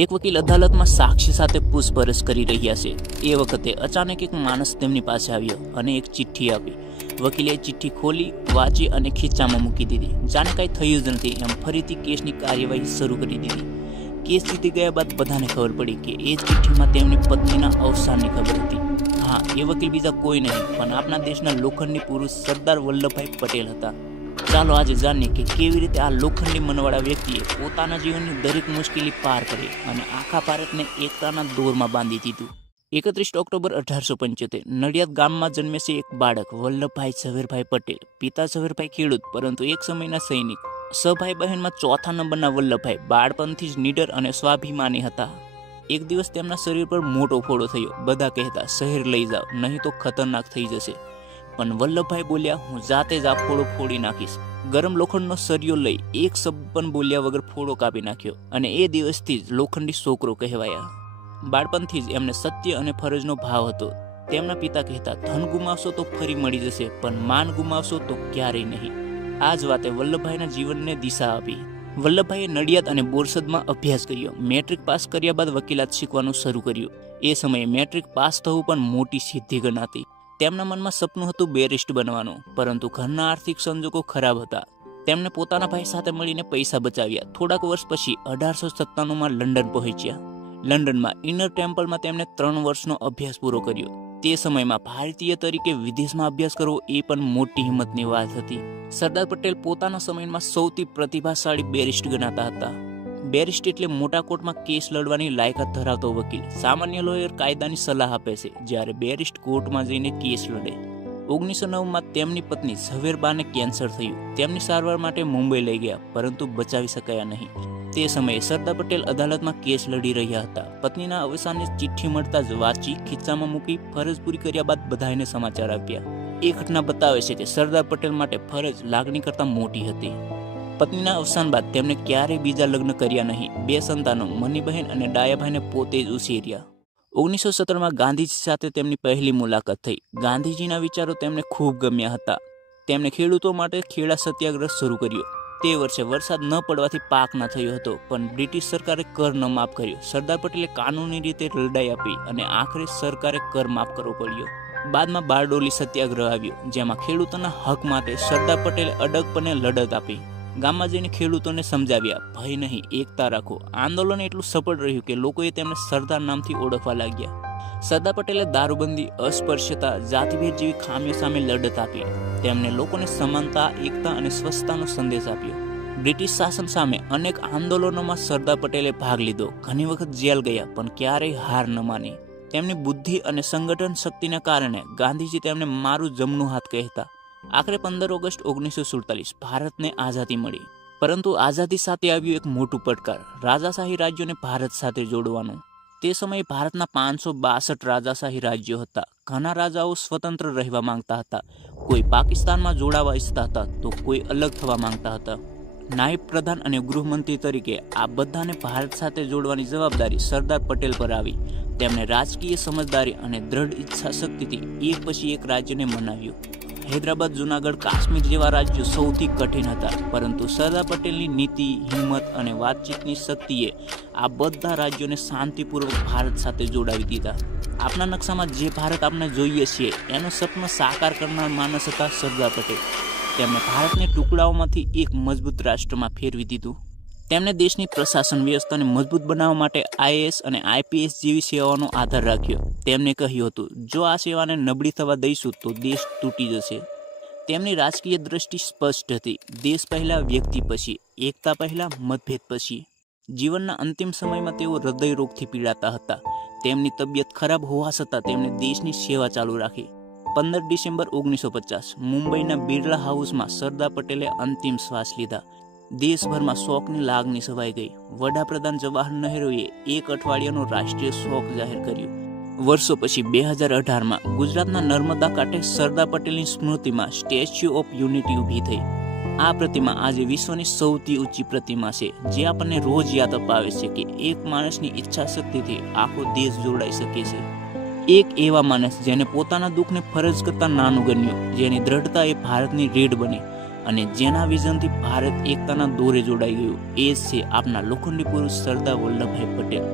એક વકીલ અદાલતમાં સાક્ષી સાથે પૂછપરછ કરી રહ્યા છે. એ વખતે અચાનક એક માણસ તેમની પાસે આવ્યો અને એક ચિઠ્ઠી આપી. વકીલે ચિઠ્ઠી ખોલી, વાંચી અને ખીચામાં મૂકી દીધી. જાણે કાંઈ થયું જ નથી એમ ફરીથી કેસની કાર્યવાહી શરૂ કરી દીધી. કેસ જીતી ગયા બાદ બધાને ખબર પડી કે એ ચિઠ્ઠીમાં તેમની પત્નીના અવસાનની ખબર હતી. હા, એ વકીલ બીજા કોઈ નહીં પણ આપણા દેશના લોખંડી પુરુષ સરદાર વલ્લભભાઈ પટેલ હતા. ચાલો આજે જાણીએ કે કેવી રીતે આ લોખંડી મનવાળા વ્યક્તિએ પોતાના જીવનની દરેક મુશ્કેલી પાર કરી અને આખા ભારતને એકતાના દોરમાં બાંધી દીધું. 31 ઓક્ટોબર 1875 નડિયાદ ગામમાં જન્મે છે એક બાળક વલ્લભભાઈ ઝવેરભાઈ પટેલ. પિતા ઝવેરભાઈ ખેડૂત પરંતુ એક સમયના સૈનિક. ભાઈ બહેનમાં ચોથા નંબરના વલ્લભભાઈ બાળપણથી જ નીડર અને સ્વાભિમાની હતા. એક દિવસ તેમના શરીર પર મોટો ફોડો થયો. બધા કહેતા શહેર લઈ જાઓ નહીં તો ખતરનાક થઈ જશે. પણ વલ્લભભાઈ બોલ્યા, હું જાતે જ આ ફોડો ફોડી નાખીશ. ગરમ લોખંડનો સરિયો લઈ એક શબ્દ પણ બોલ્યા વગર ફોડો કાપી નાખ્યો અને એ દિવસથી જ લોખંડી છોકરો કહેવાયા. બાળપણથી જ એમને સત્ય અને ફરજનો ભાવ હતો. તેમના પિતા કહેતા, ધન ગુમાવશો તો ફરી મળી જશે પણ માન ગુમાવશો તો ક્યારેય નહીં. આ જ વાતે વલ્લભભાઈના જીવનને દિશા આપી. વલ્લભભાઈએ નડિયાદ અને બોરસદમાં અભ્યાસ કર્યો. મેટ્રિક પાસ કર્યા બાદ વકીલાત શીખવાનું શરૂ કર્યું. એ સમયે મેટ્રિક પાસ થવું પણ મોટી સિદ્ધિ ગણાતી. તેમના મનમાં સપનું હતું બેરિસ્ટર બનવાનું, પરંતુ ઘરના આર્થિક સંજોગો ખરાબ હતા. તેમણે પોતાના ભાઈ સાથે મળીને પૈસા બચાવ્યા. થોડાક વર્ષ પછી 1897માં લંડન પહોંચ્યા. લંડનમાં ઇનર ટેમ્પલમાં તેમણે 3 વર્ષનો અભ્યાસ પૂરો કર્યો. તે સમયમાં ભારતીય તરીકે વિદેશમાં અભ્યાસ કરવો એ પણ મોટી હિંમતની વાત હતી. સરદાર પટેલ પોતાના સમયમાં સૌથી પ્રતિભાશાળી બેરિસ્ટર ગણાતા હતા. બેરિસ્ટર એટલે મોટા કોર્ટમાં કેસ લડવાની લાયકાત ધરાવતો વકીલ. સામાન્ય લોયર કાયદાની સલાહ આપે છે, જ્યારે બેરિસ્ટર કોર્ટમાં જઈને કેસ લડે. 1909માં તેમની પત્ની ઝવેરબાને કેન્સર થયું. તેમની સારવાર માટે મુંબઈ લઈ ગયા પરંતુ બચાવી શકાયા નહીં. તે સમયે સરદાર પટેલ અદાલતમાં કેસ લડી રહ્યા હતા. પત્નીના અવસાનની ચિઠ્ઠી મળતા જ વાંચી, ખીચામાં મૂકી, ફરજ પૂરી કર્યા બાદ બધાને સમાચાર આપ્યા. એ ઘટના બતાવે છે કે સરદાર પટેલ માટે ફરજ લાગણી કરતાં મોટી હતી. પત્નીના અવસાન બાદ તેમણે ક્યારેય બીજા લગ્ન કર્યા નહીં. 2 સંતાનો મનીબહેન અને ડાયાભાઈને પોતે જ ઉછેર્યા. 1917માં ગાંધીજી સાથે તેમની પહેલી મુલાકાત થઈ. ગાંધીજીના વિચારો તેમને ખૂબ ગમ્યા હતા. તેમણે ખેડૂતો માટે ખેડા સત્યાગ્રહ શરૂ કર્યો. તે વર્ષે વરસાદ ન પડવાથી પાક ન થયો હતો, પણ બ્રિટિશ સરકારે કર ન માફ કર્યો. સરદાર પટેલે કાનૂની રીતે લડાઈ આપી અને આખરે સરકારે કર માફ કરવો પડ્યો. બાદમાં બારડોલી સત્યાગ્રહ આવ્યો, જેમાં ખેડૂતોના હક માટે સરદાર પટેલે અડગપણે લડત આપી. ગામમાં જઈને ખેડૂતોને સમજાવ્યા, ભય નહીં, એકતા રાખો. આંદોલન એટલું સફળ રહ્યું કે લોકોએ તેમને સરદાર નામથી ઓળખવા લાગ્યા. સરદાર પટેલે દારૂબંધી, અસ્પૃશ્યતા, જાતિભેદ જેવી ખામીઓ સામે લડત આપી. તેમણે લોકોને સમાનતા, એકતા અને સ્વચ્છતાનો સંદેશ આપ્યો. બ્રિટિશ શાસન સામે અનેક આંદોલનોમાં સરદાર પટેલે ભાગ લીધો. ઘણી વખત જેલ ગયા પણ ક્યારેય હાર ન માની. તેમની બુદ્ધિ અને સંગઠન શક્તિના કારણે ગાંધીજી તેમને મારું જમણું હાથ કહેતા. આખરે 15 ઓગસ્ટ 1947 ભારતને આઝાદી મળી. પરંતુ આઝાદી સાથે આવ્યું એક મોટું પડકાર, રાજાશાહી રાજ્યોને ભારત સાથે જોડવાનું. તે સમયે ભારતના 562 રાજાશાહી રાજ્યો હતા. ઘણા રાજાઓ સ્વતંત્ર રહેવા માંગતા હતા. કોઈ પાકિસ્તાનમાં જોડાવા ઈચ્છતા હતા તો કોઈ અલગ થવા માંગતા હતા. નાયબ પ્રધાન અને ગૃહમંત્રી તરીકે આ બધાને ભારત સાથે જોડવાની જવાબદારી સરદાર પટેલ પર આવી. તેમણે રાજકીય સમજદારી અને દ્રઢ ઈચ્છા શક્તિથી એક પછી એક રાજ્યને મનાવ્યું. હૈદરાબાદ, જૂનાગઢ, કાશ્મીર જેવા રાજ્યો સૌથી કઠિન હતા, પરંતુ સરદાર પટેલની નીતિ, હિંમત અને વાતચીતની શક્તિએ આ બધા રાજ્યોને શાંતિપૂર્વક ભારત સાથે જોડાવી દીધા. આપણા નકશામાં જે ભારત આપણે જોઈએ છીએ એનું સપનું સાકાર કરનાર માણસ હતા સરદાર પટેલ. તેમણે ભારતને ટુકડાઓમાંથી એક મજબૂત રાષ્ટ્રમાં ફેરવી દીધું. તેમણે દેશની પ્રશાસન વ્યવસ્થાને મજબૂત બનાવવા માટે IAS અને IPS જેવી સેવાઓનો આધાર રાખ્યો. તેમણે કહ્યું હતું, જો આ સેવાને નબળી થવા દઈશું તો દેશ તૂટી જશે. તેમની રાજકીય દ્રષ્ટિ સ્પષ્ટ હતી. દેશ પહેલા, વ્યક્તિ પછી, એકતા પહેલા, મતભેદ પછી. જીવનના અંતિમ સમયમાં તેઓ હૃદય રોગથી પીડાતા હતા. તેમની તબિયત ખરાબ હોવા છતાં તેમણે દેશની સેવા ચાલુ રાખી. 15 ડિસેમ્બર 1950 મુંબઈના બિરલા હાઉસમાં સરદાર પટેલે અંતિમ શ્વાસ લીધા. દેશભરમાં શોકની લાગણી છવાઈ ગઈ. વડાપ્રધાન જવાહર નહેરુએ 1 અઠવાડિયાનો રાષ્ટ્રીય શોક જાહેર કર્યો. વર્ષો પછી 2018માં ગુજરાતના નર્મદા કાંઠે સરદાર પટેલની સ્મૃતિમાં સ્ટેચ્યુ ઓફ યુનિટી ઊભી થઈ. આ પ્રતિમા આજે વિશ્વની સૌથી ઊંચી પ્રતિમા છે, જે આપણને રોજ યાદ અપાવે છે કે એક માણસની ઈચ્છા શક્તિથી આખો દેશ જોડાઈ શકે છે. એક એવા માણસ જેને પોતાના દુઃખને ફરજ કરતાં નાનું ગણ્યું, જેની દ્રઢતા એ ભારતની રીઢ બની. અને જેના વિઝનથી ભારત એકતાના દોરે જોડાઈ ગયું એ છે આપના લોખંડી પુરુષ સરદાર વલ્લભભાઈ પટેલ।